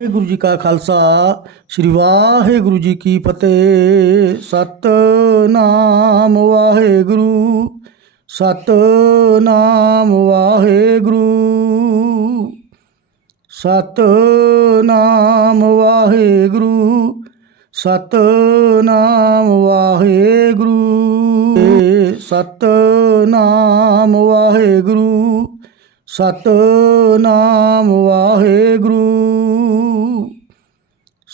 ਵਾਹਿਗੁਰੂ ਜੀ ਕਾ ਖਾਲਸਾ ਸ੍ਰੀ ਵਾਹਿਗੁਰੂ ਜੀ ਕੀ ਫਤਿਹ ਸਤਨਾਮ ਵਾਹਿਗੁਰੂ ਸਤਨਾਮ ਵਾਹਿਗੁਰੂ ਸਤਨਾਮ ਵਾਹਿਗੁਰੂ ਸਤਨਾਮ ਵਾਹਿਗੁਰੂ ਸਤਨਾਮ ਵਾਹਿਗੁਰੂ ਸਤਨਾਮ ਵਾਹਿਗੁਰੂ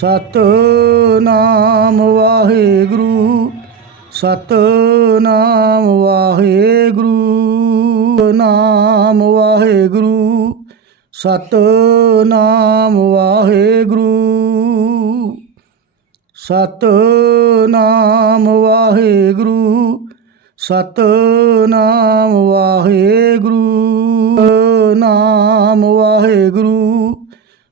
ਸਤਨਾਮ ਵਾਹਿਗੁਰੂ ਸਤਨਾਮ ਵਾਹਿਗੁਰੂ ਨਾਮ ਵਾਹਿਗੁਰੂ ਸਤਨਾਮ ਵਾਹਿਗੁਰੂ। ਸਤਨਾਮ ਵਾਹਿਗੁਰੂ ਸਤਨਾਮ ਵਾਹਿਗੁਰੂ ਨਾਮ ਵਾਹਿਗੁਰੂ।